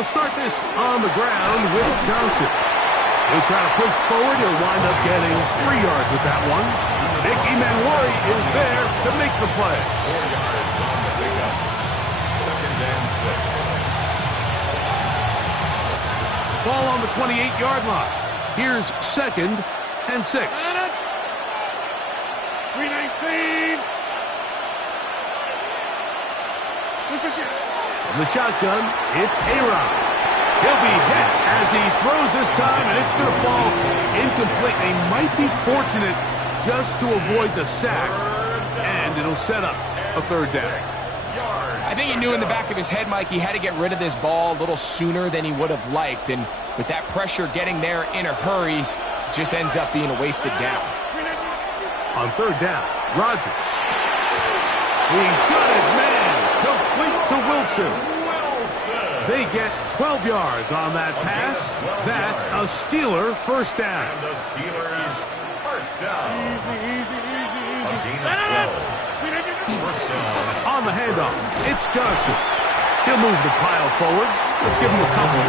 They'll start this on the ground with Johnson. He'll try to push forward. He'll wind up getting 3 yards with that one. Mickey Manwari is there to make the play. 4 yards on the pickup. 2nd and 6. Ball on the 28-yard line. Here's 2nd and 6. 319. From the shotgun, it's A-Rod. He'll be hit as he throws this time, and it's going to fall incomplete. They might be fortunate just to avoid the sack, and it'll set up a 3rd down. I think he knew in the back of his head, Mike, he had to get rid of this ball a little sooner than he would have liked, and with that pressure getting there in a hurry, it just ends up being a wasted down. On 3rd down, Rodgers. He's got his man complete to Wilson. They get 12 yards on that pass. That's a Steeler 1st down. And the Steelers 1st down. A gain of 12. 1st down. On the handoff, it's Johnson. He'll move the pile forward. Let's give him a couple.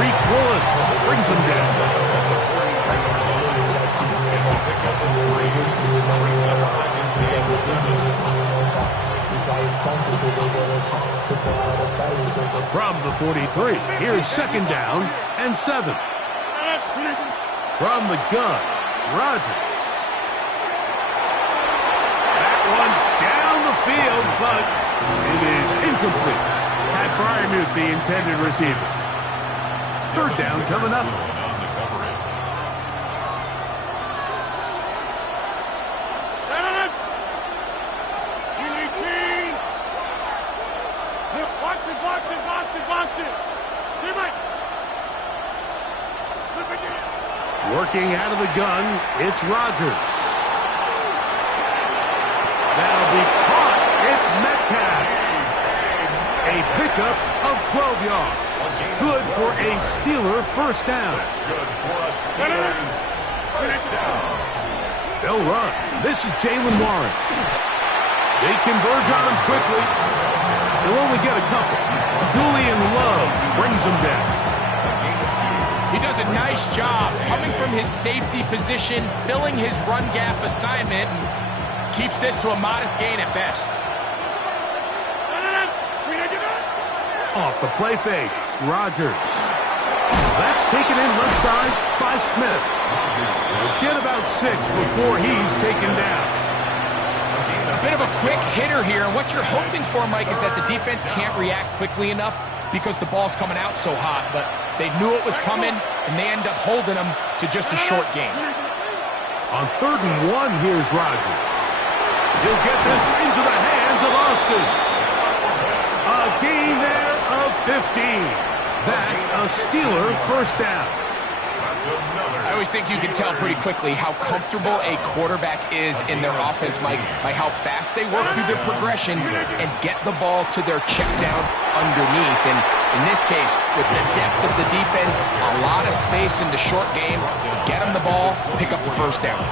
Reek Woolen brings him down. It's a pickup of 3. Brings up 2nd and 7. From the 43, here's 2nd down and 7. From the gun, Rodgers. That one down the field, but it is incomplete. Pat Fryermuth, the intended receiver. 3rd down coming up. Working out of the gun, it's Rodgers. That'll be caught. It's Metcalf. A pickup of 12 yards. Good for a Steeler 1st down. That's good for a Steelers 1st down. They'll run. This is Jalen Warren. They converge on him quickly. They'll only get a couple. Julian Love brings them down. He does a nice job coming from his safety position, filling his run gap assignment, and keeps this to a modest gain at best. Off the play fake, Rodgers. That's taken in left side by Smith. He'll get about 6 before he's taken down. A bit of a quick hitter here, and what you're hoping for, Mike, is that the defense can't react quickly enough because the ball's coming out so hot, but they knew it was coming, and they end up holding them to just a short gain. On 3rd and 1, here's Rodgers. He'll get this into the hands of Austin. A gain there of 15. That's a Steeler 1st down. I always think you can tell pretty quickly how comfortable a quarterback is in their offense, Mike, by how fast they work through their progression and get the ball to their check down underneath. And in this case, with the depth of the defense, a lot of space in the short game, get them the ball, pick up the 1st down.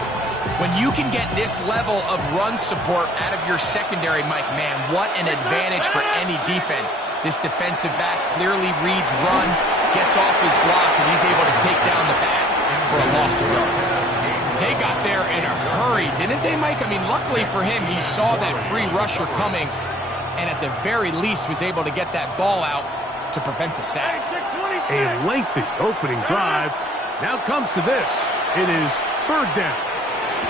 When you can get this level of run support out of your secondary, Mike, man, what an advantage for any defense. This defensive back clearly reads run, gets off his block, and he's able to take down the back for a loss of yards. They got there in a hurry, didn't they, Mike? I mean, luckily for him, he saw that free rusher coming, and at the very least was able to get that ball out to prevent the sack. A lengthy opening drive. Now comes to this. It is 3rd down.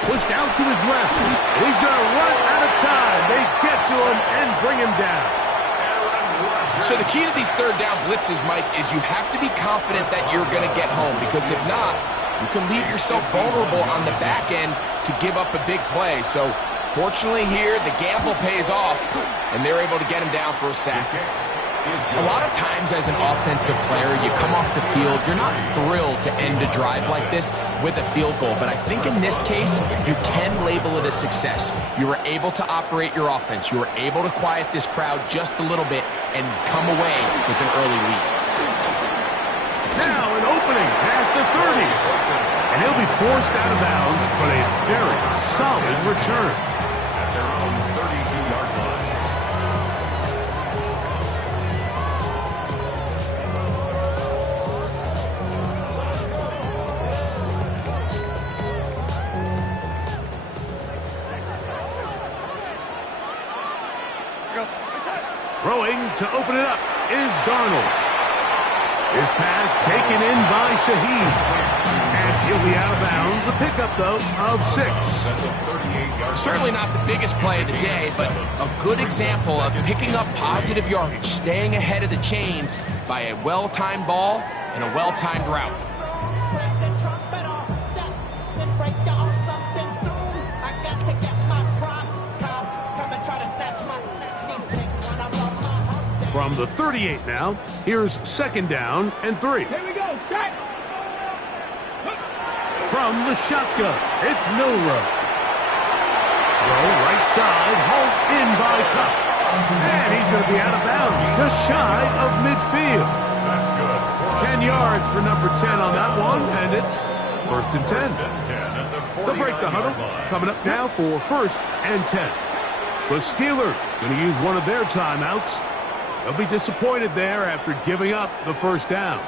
Pushed out to his left. He's going to run out of time. They get to him and bring him down. So the key to these 3rd down blitzes, Mike, is you have to be confident that you're going to get home, because if not, you can leave yourself vulnerable on the back end to give up a big play. So fortunately here, the gamble pays off, and they're able to get him down for a sack. A lot of times as an offensive player, you come off the field, you're not thrilled to end a drive like this with a field goal. But I think in this case, you can label it a success. You were able to operate your offense. You were able to quiet this crowd just a little bit and come away with an early lead. Now an opening past the 30. And he'll be forced out of bounds, but a very solid return. At their own 32-yard line. Throwing to open it up is Darnold. His pass taken in by Shaheed. And he'll be out of bounds. A pickup, though, of 6. Certainly not the biggest play of the day, but a good example of picking up positive yardage, staying ahead of the chains by a well-timed ball and a well-timed route. From the 38 now, here's 2nd down and 3. Here we go. Start. From the shotgun, it's Milroe. Throw right side, hauled in by Cup. And he's going to be out of bounds, just shy of midfield. That's good. 10 yards for number 10 on that one, and it's 1st and 10. They'll break the huddle. Coming up now for 1st and 10. The Steelers going to use one of their timeouts. They'll be disappointed there after giving up the 1st down.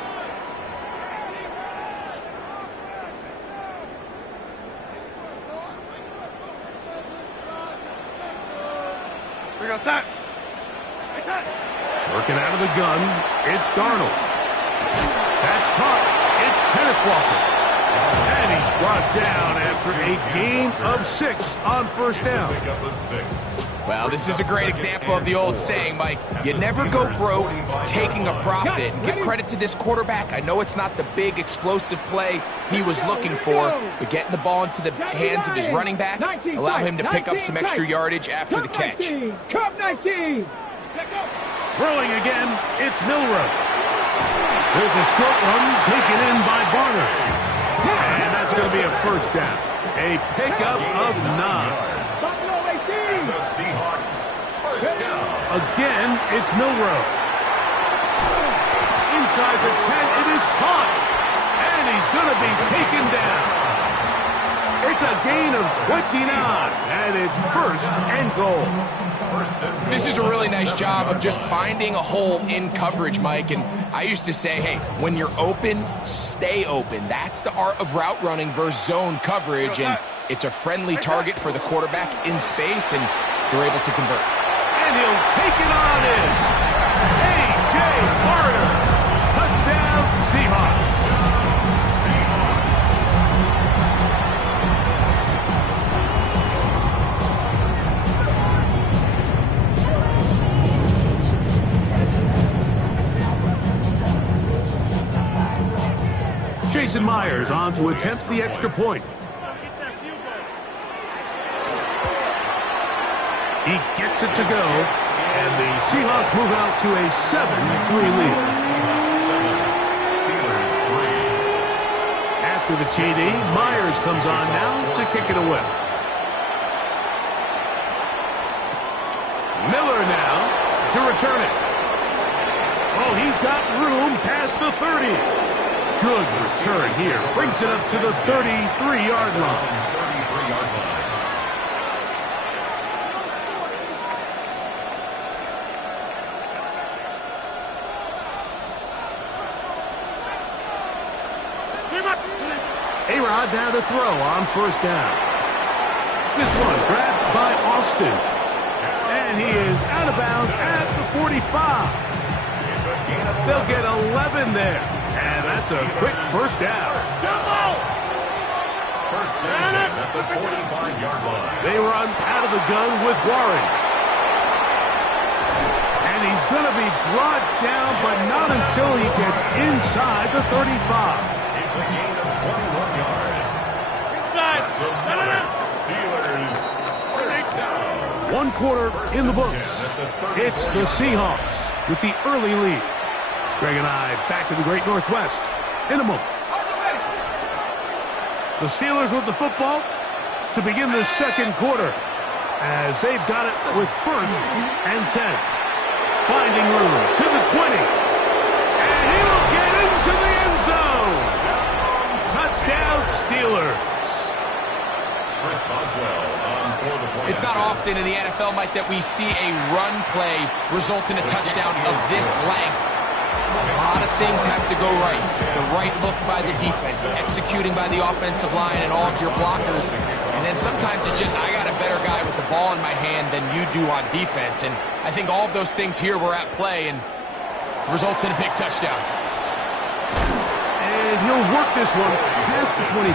We're going to start. Working out of the gun, it's Darnold. That's caught. It's Kenneth Walker. And he's brought down after a gain of 6 on 1st down. Well, this is a great example of the old saying, Mike. You never go broke taking a profit. And give credit to this quarterback. I know it's not the big explosive play he was looking for, but getting the ball into the hands of his running back, allow him to pick up some extra yardage after the catch. Cup 19. Throwing again, it's Milroe. There's a short one taken in by Barner. And that's going to be a 1st down. A pickup of 9. The Seahawks, 1st down. Again, it's Milroe. Inside the 10, it is caught. And he's going to be taken down. It's a gain of 29, and it's 1st and goal. This is a really nice job of just finding a hole in coverage, Mike. And I used to say, hey, when you're open, stay open. That's the art of route running versus zone coverage. And it's a friendly target for the quarterback in space, and they're able to convert. And he'll take it on in. A.J. Barner. Touchdown, Seahawks. Jason Myers on to attempt the extra point. He gets it to go, and the Seahawks move out to a 7-3 lead. After the TD, Myers comes on now to kick it away. Miller now to return it. Oh, he's got room past the 30. Good return here. Brings it up to the 33-yard line. A-Rod now to throw on 1st down. This one grabbed by Austin. And he is out of bounds at the 45. They'll get 11 there. And that's a quick 1st down. 1st down at the 45-yard line. They run out of the gun with Warren. And he's going to be brought down, but not until he gets inside the 35. It's a gain of 21 yards. That's another Steelers 1st down. 1 quarter in the books. It's the Seahawks with the early lead. Greg and I back to the Great Northwest in a moment. The Steelers with the football to begin the 2nd quarter as they've got it with 1st and 10. Finding room to the 20. And he will get into the end zone. Touchdown Steelers. It's not often in the NFL, Mike, that we see a run play result in a touchdown of this length. lot of things have to go right. The right look by the defense, executing by the offensive line and all of your blockers. And then sometimes it's just, I got a better guy with the ball in my hand than you do on defense. And I think all of those things here were at play and results in a big touchdown. And he'll work this one past the 25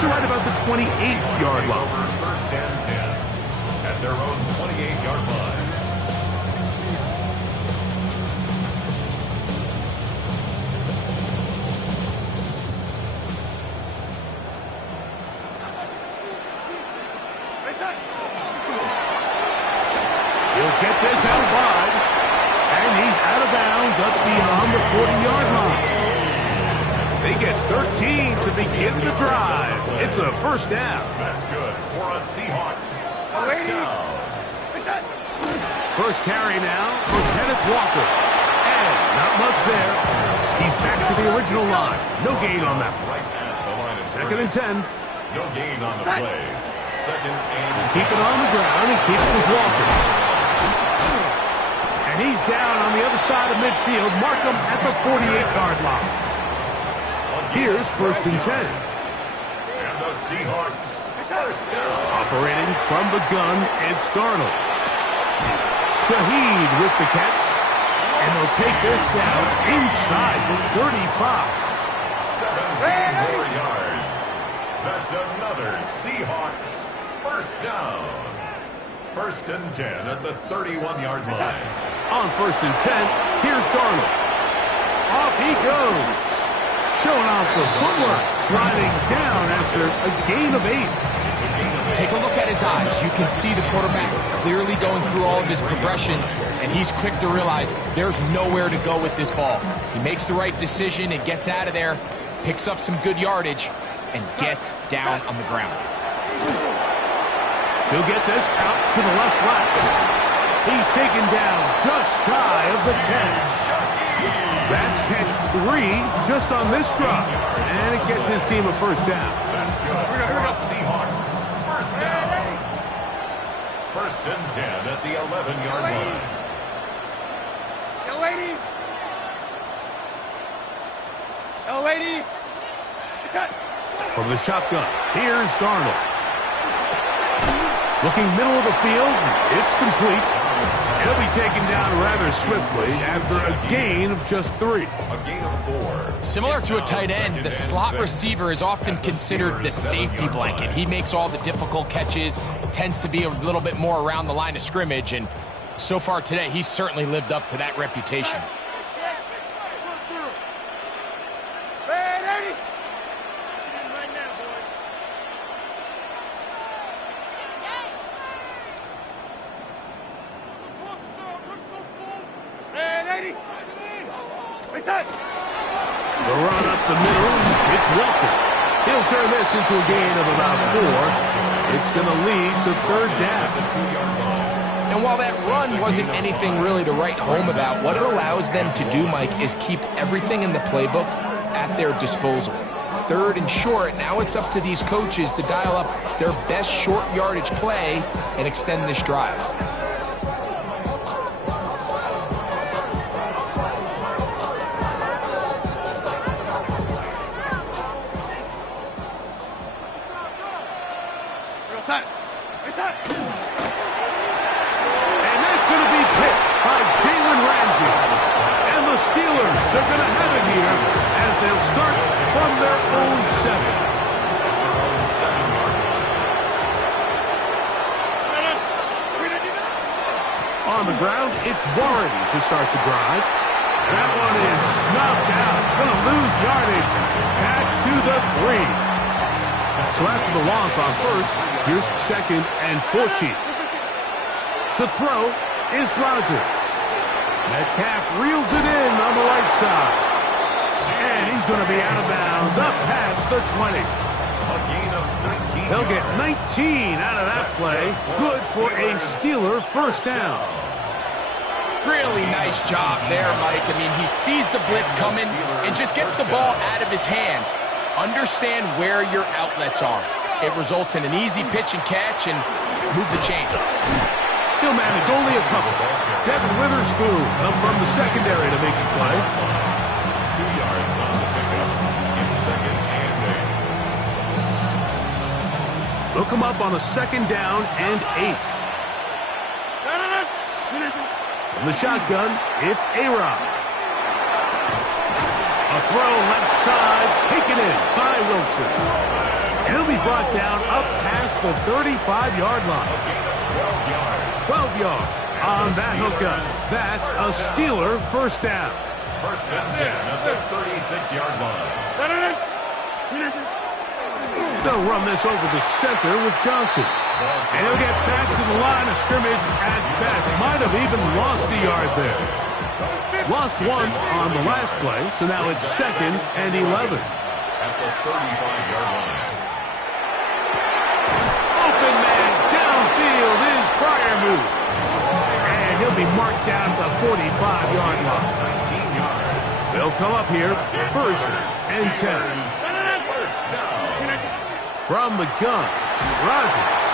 to right about the 28-yard line. First and 10 at their own 28-yard line. He'll get this out wide, and he's out of bounds up beyond the 40-yard line. They get 13 to begin the drive. It's a first down. That's good for a Seahawks. First down. First carry now for Kenneth Walker. And not much there. He's back to the original line. No gain on that one. Right at the line of Second and 10. No gain on the play. Second and Keep it on the ground and keep it with Walker. And he's down on the other side of midfield. Mark him at the 48-yard line. Here's first and 10. And the Seahawks first down. Operating from the gun, it's Darnold. Shaheed with the catch. And they'll take this down inside the 35. 17 more yards. That's another Seahawks first down. First and 10 at the 31-yard line. On first and 10, here's Darnold. Off he goes. Showing off the footwork. Sliding down after a gain of 8. Take a look at his eyes. You can see the quarterback clearly going through all of his progressions, and he's quick to realize there's nowhere to go with this ball. He makes the right decision and gets out of there, picks up some good yardage, and gets down on the ground. He'll get this out to the left flat. He's taken down just shy of the 10. That's catch 3 just on this drop. And it gets his team a first down. That's good. Here we go. Seahawks first down. First and 10 at the 11-yard line. Yo, lady. Yo, lady. From the shotgun, here's Darnold. Looking middle of the field, it's complete. He'll be taken down rather swiftly after a gain of just 3. A gain of 4. Similar to a tight end, the slot receiver is often considered the safety blanket. He makes all the difficult catches, tends to be a little bit more around the line of scrimmage, and so far today, he's certainly lived up to that reputation. The run up the middle, it's Walker. He'll turn this into a gain of about 4. It's going to lead to third down. And while that run wasn't anything really to write home about, what it allows them to do, Mike, is keep everything in the playbook at their disposal. Third and short, now it's up to these coaches to dial up their best short yardage play and extend this drive. And that's going to be picked by Jalen Ramsey. And the Steelers are going to have it here as they'll start from their own 7. On the ground, it's Warren to start the drive. That one is snuffed out. Going to lose yardage. Back to the 3. So after the loss on first, here's second and 14. To throw is Rodgers. Metcalf reels it in on the right side. And he's going to be out of bounds up past the 20. A gain of 19. They'll get 19 out of that play. Good for a Steeler first down. Really nice job there, Mike. I mean, he sees the blitz coming and just gets the ball out of his hands. Understand where your outlets are. It results in an easy pitch and catch and move the chains. He'll manage only a couple. Devin Witherspoon up from the secondary to make the play. They'll come up on a 2nd down and 8. From the shotgun, it's A-Rod. A throw left side, taken in by Wilson. And he'll be brought down up past the 35-yard line. 12 yards on that hookup. That's a Steeler first down. 1st and 10 at the 36-yard line. They'll run this over the center with Johnson. And he'll get back to the line of scrimmage at best. Might have even lost a yard there. Lost 1 on the last play, so now it's 2nd and 11. At the 35-yard line. Open man downfield is Freiermuth. And he'll be marked down at the 45-yard line. 19 yards. They'll come up here, 1st and 10. First down. From the gun, Rodgers.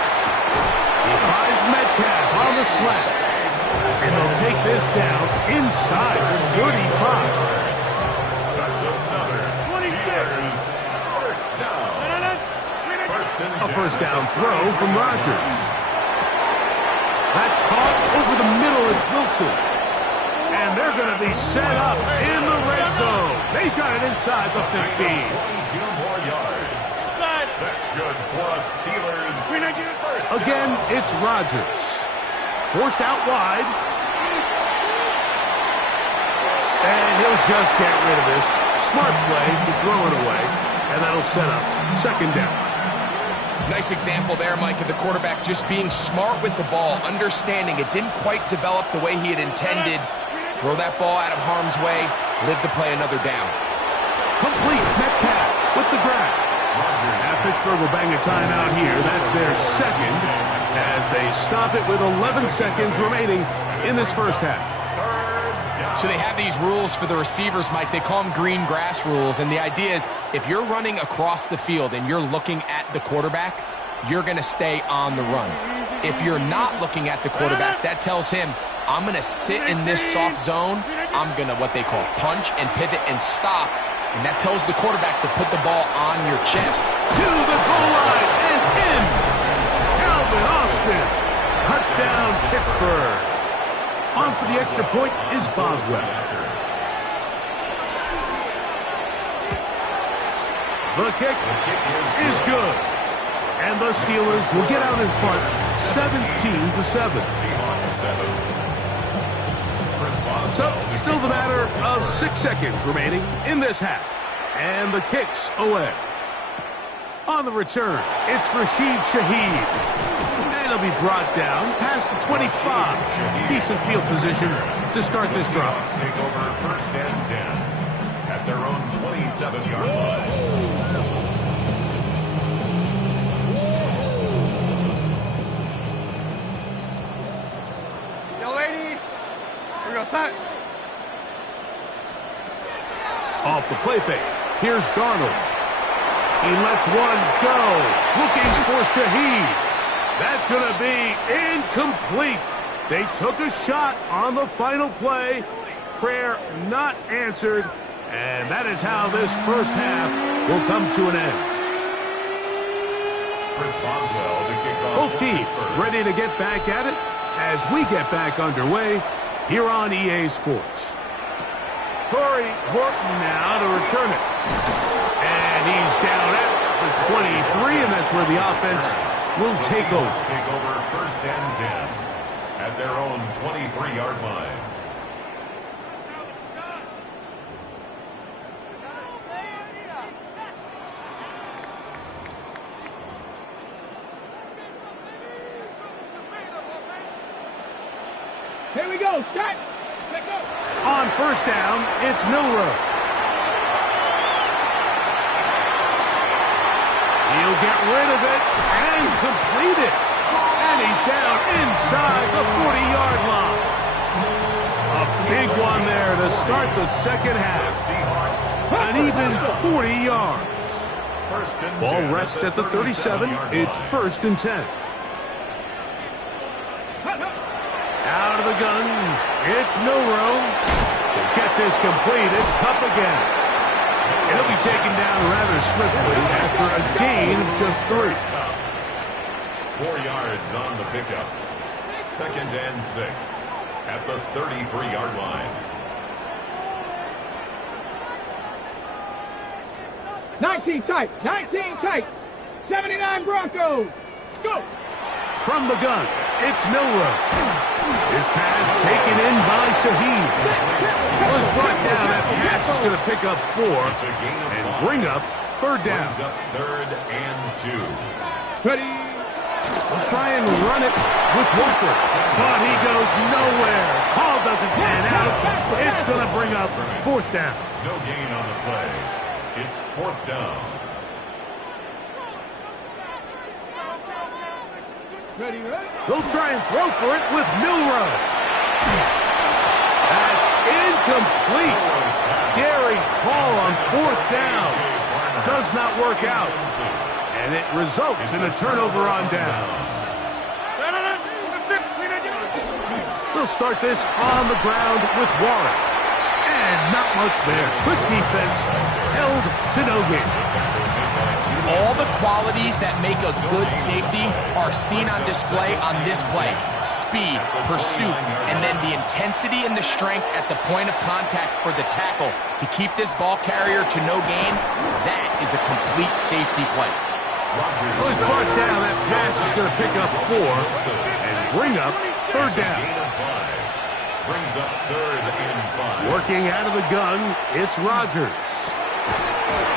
He finds Metcalf on the slant. And they'll take this down inside the 35. That's another Steelers first down. A first down throw from Rodgers. That's caught over the middle. It's Wilson. And they're going to be set up in the red zone. They've got it inside the 15. 22 more yards. That's good for a Steelers first down. Again, it's Rodgers. Forced out wide. And he'll just get rid of this. Smart play to throw it away. And that'll set up 2nd down. Nice example there, Mike, of the quarterback just being smart with the ball, understanding it didn't quite develop the way he had intended. Throw that ball out of harm's way, live to play another down. Complete. Metcalf with the grab. Now Pittsburgh will bang a timeout here. That's their 2nd as they stop it with 11 seconds remaining in this first half. So they have these rules for the receivers, Mike. They call them green grass rules. And the idea is if you're running across the field and you're looking at the quarterback, you're going to stay on the run. If you're not looking at the quarterback, that tells him, I'm going to sit in this soft zone. I'm going to what they call punch and pivot and stop. And that tells the quarterback to put the ball on your chest. To the goal line and in. Calvin Austin. Touchdown, Pittsburgh. On for the extra point is Boswell. The kick is good. And the Steelers will get out in front 17-7. So, still the matter of 6 seconds remaining in this half. And the kick's away. On the return, it's Rashid Shaheed. And he'll be brought down past the 25. Decent field position to start this drive. Take over 1st and 10 at their own 27-yard line. Side. Off the play fake. Here's Darnold. He lets one go. Looking for Shaheed. That's going to be incomplete. They took a shot on the final play. Prayer not answered. And that is how this first half will come to an end. Chris Boswell to kick off. Both teams ready to get back at it as we get back underway here on EA Sports. Corey Horton now to return it. And he's down at the 23, and that's where the offense will take over. Take over 1st and 10 at their own 23-yard line. Here we go. Shot. Let go. On first down, it's Milroe. He'll get rid of it and complete it. And he's down inside the 40-yard line. A big one there to start the second half. An even 40 yards. Ball rests at the 37. It's 1st and 10. Out of the gun, it's Milroe. To get this complete, it's Kupp again. He'll be taken down rather swiftly after a gain of just 3. 4 yards on the pickup. 2nd and 6 at the 33-yard line. 19 tight. 19 tight. 79 Broncos. Go. From the gun, it's Milrow. His pass taken in by Shaheed. Was brought down. That pass is going to pick up 4 and bring up 3rd down. Brings up 3rd and 2. Ready. We'll try and run it with Walker, but he goes nowhere. Call doesn't pan out. It's going to bring up 4th down. No gain on the play. It's 4th down. Ready. They'll try and throw for it with Milrow. That's incomplete. Daring Hall on 4th down. Does not work out. And it results in a turnover on downs. They'll start this on the ground with Warren. And not much there. Good defense. Held to no gain. All the qualities that make a good safety are seen on display on this play. Speed, pursuit, and then the intensity and the strength at the point of contact for the tackle to keep this ball carrier to no gain. That is a complete safety play. Was brought down. That pass is going to pick up 4 and bring up 3rd down. Brings up 3rd and 5. Working out of the gun, it's Rodgers.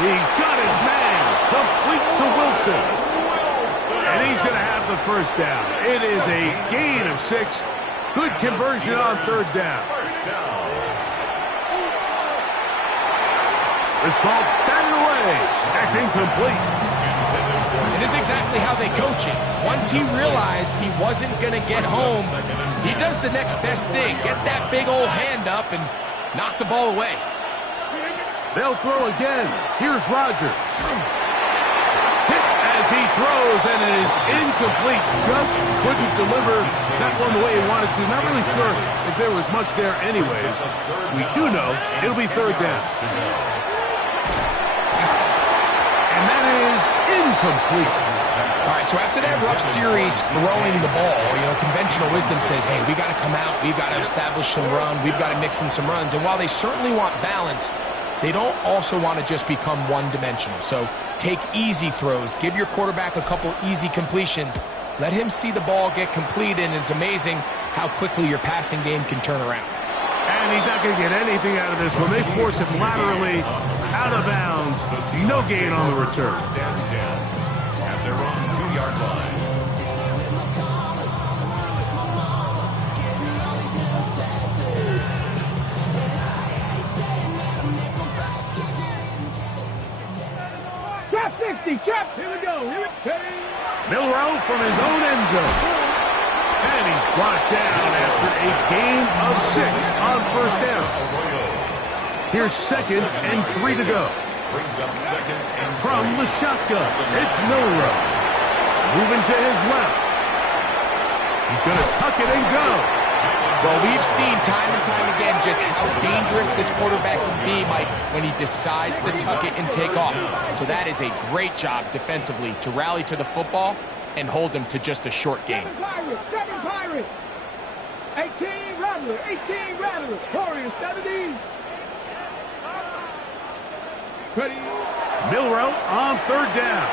He's got his man. Complete to Wilson. And he's going to have the 1st down. It is a gain of 6. Good conversion on 3rd down. This ball batted away. That's incomplete. It is exactly how they coach it. Once he realized he wasn't going to get home, he does the next best thing. Get that big old hand up and knock the ball away. They'll throw again. Here's Rodgers. Hit as he throws, and it is incomplete. Just couldn't deliver that one the way he wanted to. Not really sure if there was much there anyways. We do know it'll be 3rd down. And that is incomplete. All right, so after that rough series throwing the ball, conventional wisdom says, hey, we got to come out, we've got to establish some run, we've got to mix in some runs. And while they certainly want balance, they don't also want to just become one-dimensional. So take easy throws, give your quarterback a couple easy completions, let him see the ball get completed, and it's amazing how quickly your passing game can turn around. And he's not going to get anything out of this one. They force him laterally out of bounds. No gain on the return. At their own 2-yard line. Trap 60. Trap. Here we go. Milrow from his own end zone. And he's brought down after a gain of 6 on 1st down. Here's 2nd and 3 to go. Brings up 2nd and 3. From the shotgun, it's Milrow. Moving to his left. He's going to tuck it and go. Well, we've seen time and time again just how dangerous this quarterback can be, Mike, when he decides to tuck it and take off. So that is a great job defensively to rally to the football and hold him to just a short gain. 7 Pirates. 18 Rattlers. 18 Rattlers. Warriors 70. Ready. Milrow on 3rd down.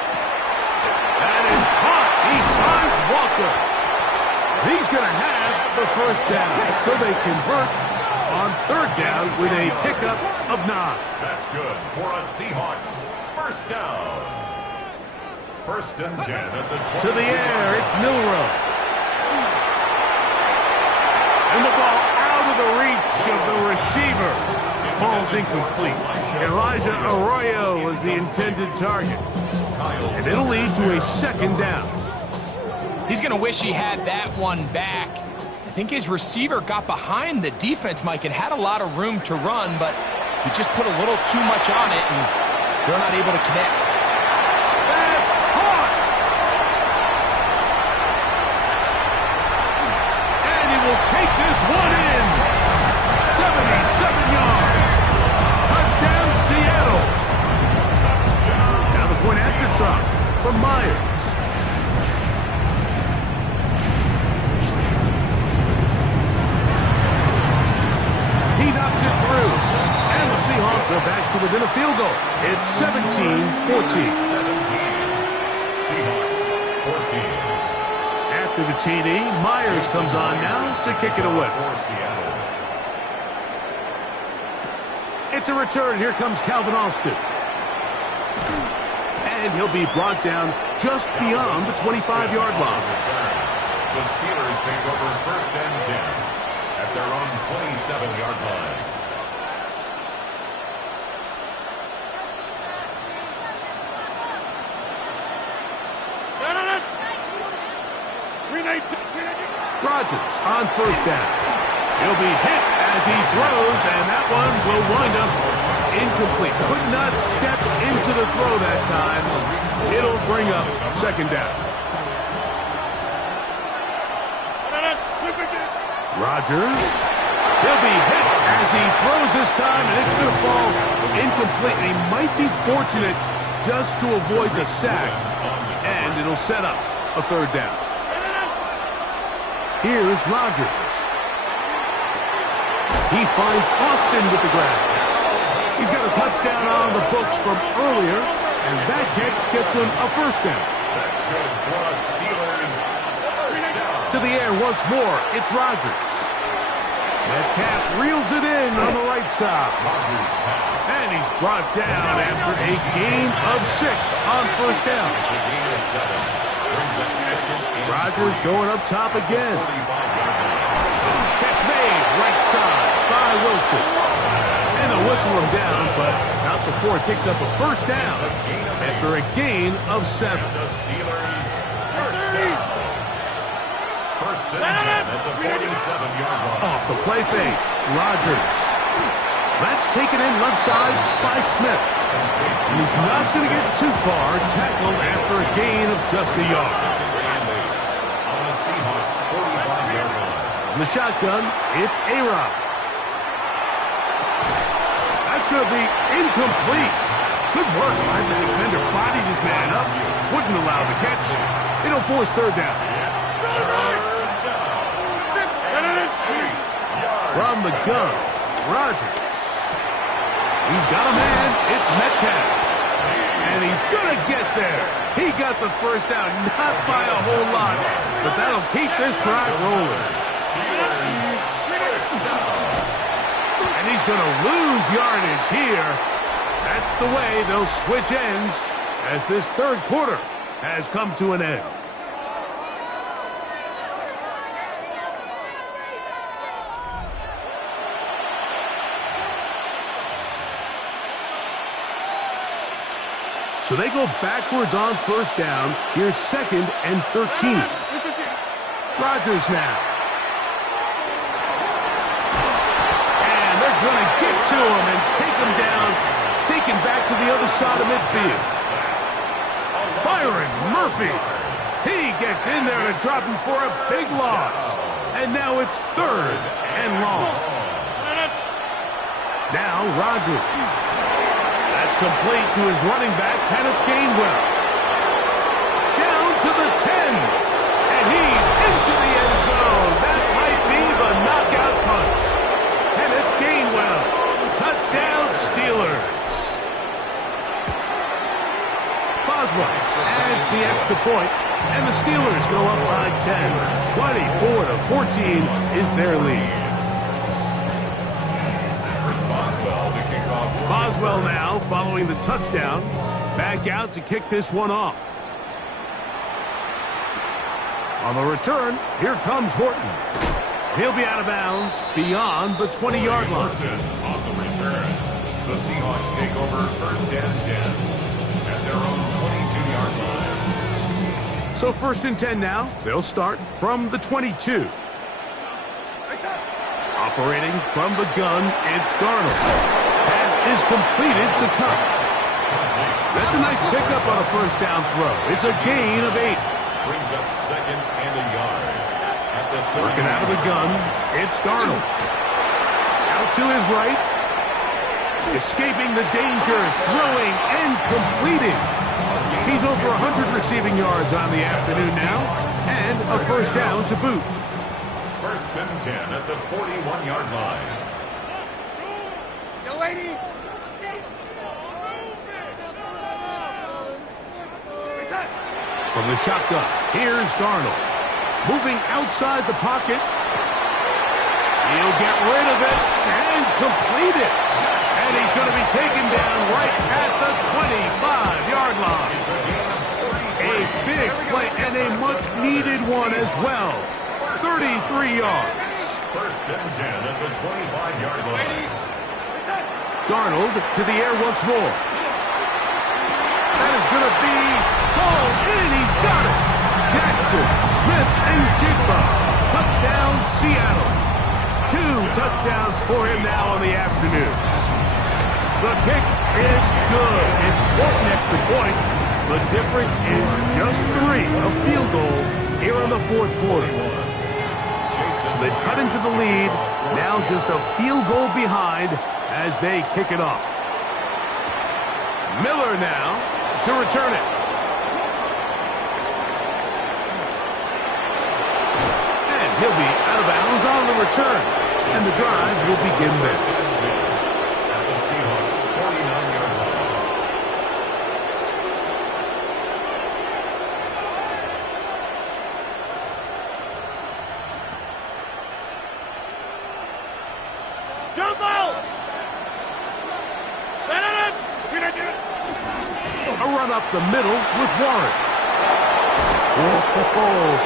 That is caught. He finds Walker. He's going to have the 1st down. So they convert on 3rd down with a pickup of 9. That's good for a Seahawks 1st down. 1st and 10 at the 20. To the air, it's Milrow. And the ball out of the reach of the receiver. Ball's incomplete. Elijah Arroyo was the intended target. And it'll lead to a 2nd down. He's going to wish he had that one back. I think his receiver got behind the defense, Mike, and had a lot of room to run, but he just put a little too much on it, and they're not able to connect. That's caught! And he will take this one in. 77 yards. Touchdown, Seattle. Touchdown. Now the point after drop from Myers. Giants are back to within a field goal. It's 17-14. 17. Seahawks 14. After the TD, Myers comes on now to kick it away. For Seattle. It's a return. Here comes Calvin Austin. And he'll be brought down just beyond the 25-yard line. The Steelers take over first and 10 at their own 27-yard line. Rodgers on first down. He'll be hit as he throws, and that one will wind up incomplete. Could not step into the throw that time. It'll bring up second down. Rodgers. He'll be hit as he throws this time, and it's going to fall incomplete. He might be fortunate just to avoid the sack, and it'll set up a third down. Here's Rodgers. He finds Austin with the grab. He's got a touchdown on the books from earlier, and that catch gets him a first down. That's good for the Steelers. First down. To the air once more, it's Rodgers. Metcalf reels it in on the right side. Rodgers pass. And he's brought down after a gain of 6 on first down. It's a gain of 7. Brings up second and Rodgers going up top again. 45-yard line. Catch made, right side by Wilson. And they'll whistle him down, but not before it picks up a first down after a gain of 7. The Steelers first down. First and 10 at the 47-yard line. Off the play fake, Rodgers. That's taken in left side by Smith. And he's not going to get too far, tackled after a gain of just a yard. Second and 8 on the Seahawks 45-yard line. In the shotgun, it's A-Rod. That's going to be incomplete. Good work by the defender. Bodied his man up. Wouldn't allow the catch. It'll force third down. From the gun, Rodgers. He's got a man. It's Metcalf. And he's going to get there. He got the first down, not by a whole lot, but that'll keep this drive rolling. And he's going to lose yardage here. That's the way they'll switch ends as this third quarter has come to an end. So they go backwards on first down. Here's second and 13. Rodgers now. And they're going to get to him and take him down. Taken back to the other side of midfield. Byron Murphy. He gets in there to drop him for a big loss. And now it's third and long. Now Rodgers. Complete to his running back, Kenneth Gainwell. Down to the 10. And he's into the end zone. That might be the knockout punch. Kenneth Gainwell. Touchdown, Steelers. Boswell adds the extra point, and the Steelers go up by 10. 24-14 is their lead. Boswell now, following the touchdown, back out to kick this one off. On the return, here comes Horton. He'll be out of bounds beyond the 20-yard line. On the return, the Seahawks take over first and 10 at their own 22-yard line. So first and 10 now. They'll start from the 22. Operating from the gun, it's Darnold. Is completed to Cox. That's a nice pickup on a first down throw. It's a gain of 8. Brings up second and a yard. At the working out of the gun, it's Darnold. Out to his right. Escaping the danger, throwing and completing. He's over 100 receiving yards on the afternoon now, and a first down to boot. First and 10 at the 41-yard line. Lady. From the shotgun, here's Darnold. Moving outside the pocket. He'll get rid of it and complete it. And he's going to be taken down right at the 25-yard line. A big play and a much-needed one as well. 33 yards. First and 10 at the 25-yard line. Darnold to the air once more. That is going to be called in. He's got it. Jackson, Smith, and Jigba. Touchdown, Seattle. 2 touchdowns for him now on the afternoon. The kick is good. Important extra point. The difference is just 3. A field goal here in the fourth quarter. So they've cut into the lead. Now just a field goal behind as they kick it off. Miller now to return it. And he'll be out of bounds on the return. And the drive will begin there. At the Seahawks 49-yard line. A run up the middle with Warren. Whoa.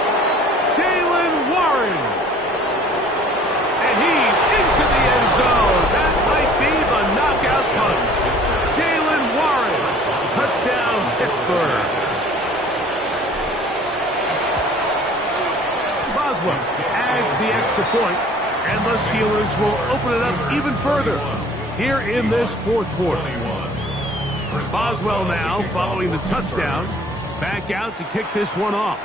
Jalen Warren. And he's into the end zone. That might be the knockout punch. Jalen Warren. Touchdown, Pittsburgh. Boswell adds the extra point, and the Steelers will open it up even further here in this fourth quarter. Boswell now following the touchdown. Back out to kick this one off.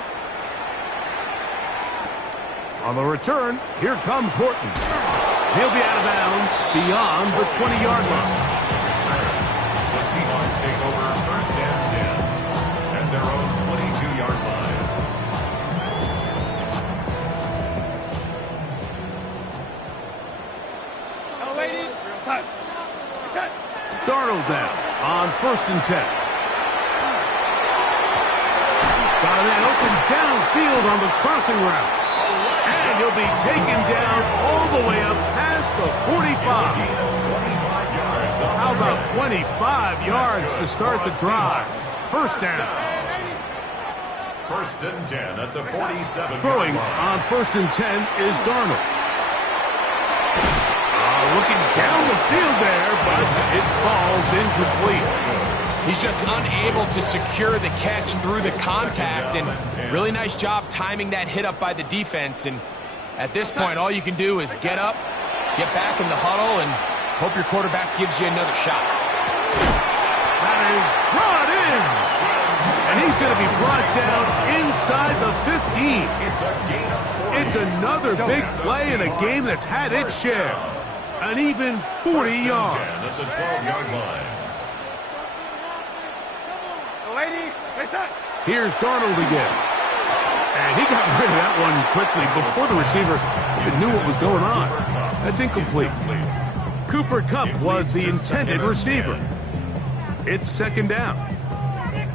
On the return, here comes Horton. He'll be out of bounds beyond the 20-yard line. The Seahawks take over first and 10 at their own 22-yard line. Darnold down on first and 10. Got a man open downfield on the crossing route. And he'll be taken down all the way up past the 45. How about 25 yards to start the drive? First down. First and 10 at the 47. Throwing on first and 10 is Darnold. Looking down the field there, but it falls incomplete. He's just unable to secure the catch through the contact, and really nice job timing that hit up by the defense. And at this point, all you can do is get up, get back in the huddle, and hope your quarterback gives you another shot. That is brought in, and he's going to be brought down inside the 15. It's another big play in a game that's had its share. An even 40 yards. At the 12-yard line. Here's Darnold again. And he got rid of that one quickly before the receiver even knew what was going on. That's incomplete. Cooper Kupp was the intended receiver. It's second down.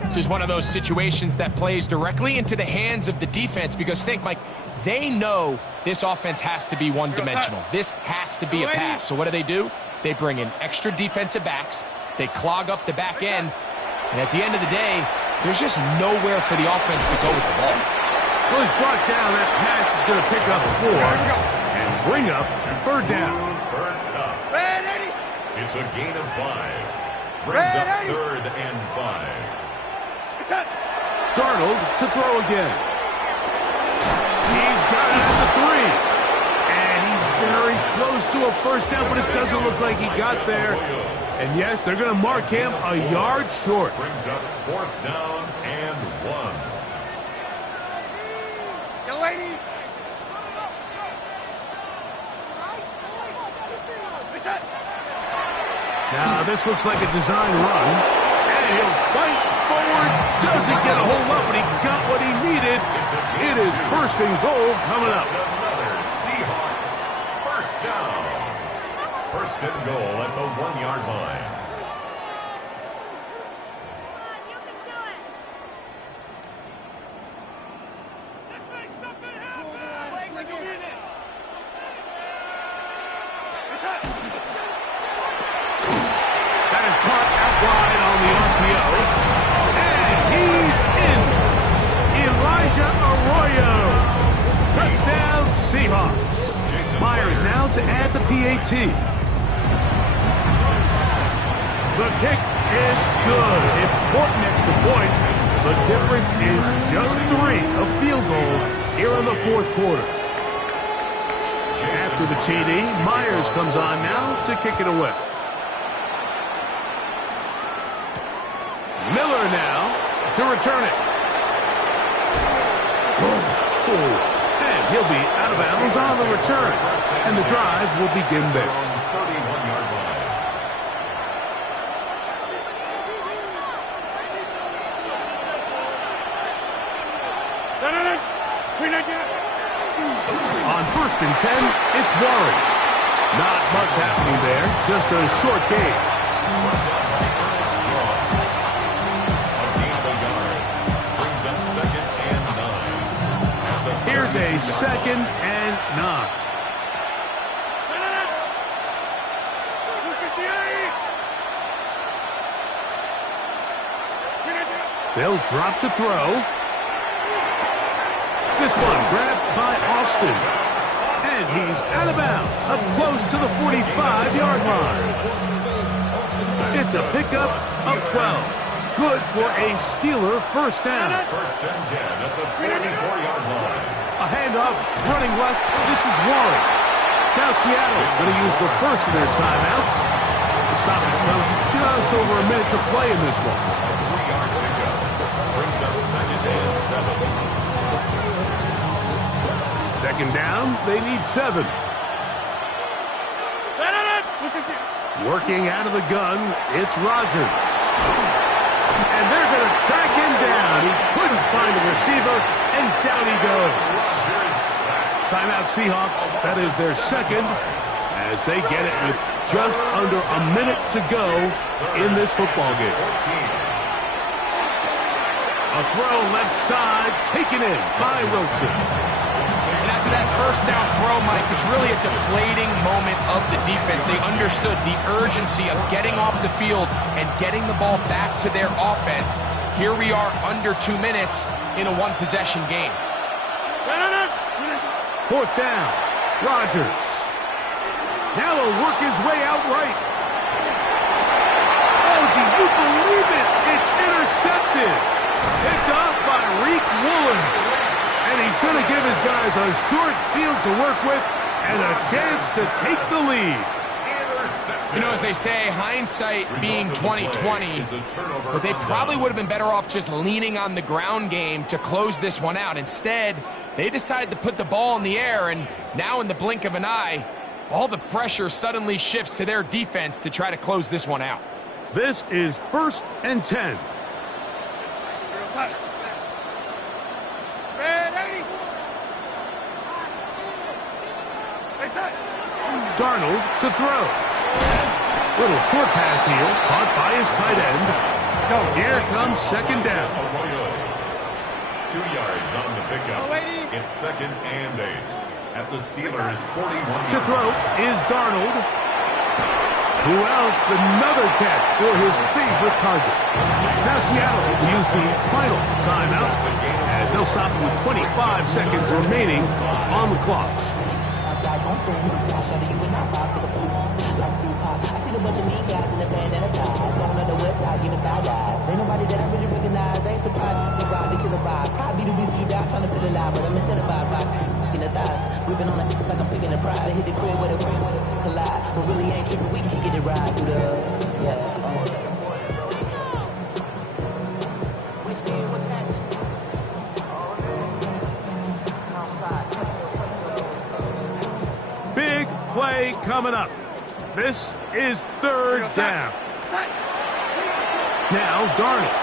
This is one of those situations that plays directly into the hands of the defense, because think, Mike, they know this offense has to be one-dimensional. This has to be a pass. So what do? They bring in extra defensive backs. They clog up the back end. And at the end of the day, there's just nowhere for the offense to go with the ball. Well, he's brought down. That pass is going to pick up 4 and bring up third down. It's a gain of 5. Brings up third and 5. Darnold to throw again. He's got it at the 3. And he's very close to a first down, but it doesn't look like he got there. And yes, they're going to mark him a yard short. Brings up fourth down and 1. Now, this looks like a design run. And he'll fight forward. Doesn't get a hold up, but he got what he needed. It is first and goal coming up. Another Seahawks first down. First and goal at the 1-yard line. That is caught out wide on the RPO. And he's in. Elijah Arroyo. Touchdown Seahawks. Myers now to add the PAT. The kick is good. Important extra point. The difference is just 3, a field goal here in the fourth quarter. After the TD, Myers comes on now to kick it away. Miller now to return it. And he'll be out of bounds on the return. And the drive will begin there. 31-yard line. On 1st and 10, it's Warren. Not much happening there, just a short game. Here's a 2nd and 9. They'll drop to throw. This one grabbed by Austin. And he's out of bounds, up close to the 45-yard line. It's a pickup of 12. Good for a Steeler first down. 1st and 10 at the 44-yard line. A handoff, running left. This is Warren. Now Seattle going to use the first of their timeouts. The stoppage comes just over a minute to play in this one. 3-yard pickup brings up 2nd and 7. 2nd down, they need 7. Working out of the gun, it's Rodgers. And they're going to track him down. He couldn't find the receiver, and down he goes. Timeout Seahawks. That is their 2nd, as they get it with just under a minute to go in this football game. A throw left side, taken in by Wilson. And after that first down throw, Mike, it's really a deflating moment of the defense. They understood the urgency of getting off the field and getting the ball back to their offense. Here we are under 2 minutes in a one-possession game. 4th down, Rodgers. Now he'll work his way out right. Oh, do you believe it? It's intercepted. Picked off by Reek Woolen. And he's going to give his guys a short field to work with and a chance to take the lead. You know, as they say, hindsight being 20/20, but they probably would have been better off just leaning on the ground game to close this one out. Instead, they decided to put the ball in the air, and now in the blink of an eye, all the pressure suddenly shifts to their defense to try to close this one out. This is 1st and 10. Darnold to throw. Little short pass here, caught by his tight end. Here comes 2nd down. 2 yards on the pickup. It's 2nd and 8 at the Steelers' 41. To throw is Darnold. Who else? Another catch for his favorite target. Now Seattle will use the final timeout as they'll stop with 25 seconds remaining on the clock. I see the bunch of mean guys in the band and a tie. Going on the west side, giving side eyes. Ain't nobody that I really recognize. Ain't surprised to ride the killer vibe. Probably the reason you die trying to feel alive, but I'm incentivized by in the thighs. Whipping on it like I'm picking the pride. I hit the crib with a collide, but really ain't tripping. We can get it right through the Big play coming up. This is 3rd down. Now Darnold.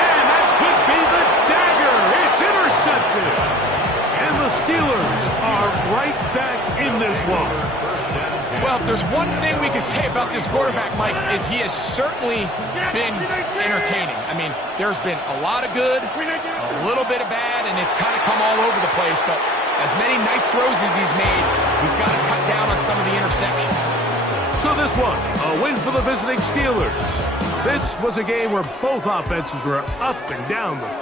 And that could be the dagger. It's intercepted. And the Steelers are right back in this one. Well, if there's one thing we can say about this quarterback, Mike, is he has certainly been entertaining. I mean, there's been a lot of good, a little bit of bad, and it's kind of come all over the place, but As many nice throws as he's made, he's got to cut down on some of the interceptions. So this one, a win for the visiting Steelers. This was a game where both offenses were up and down the field.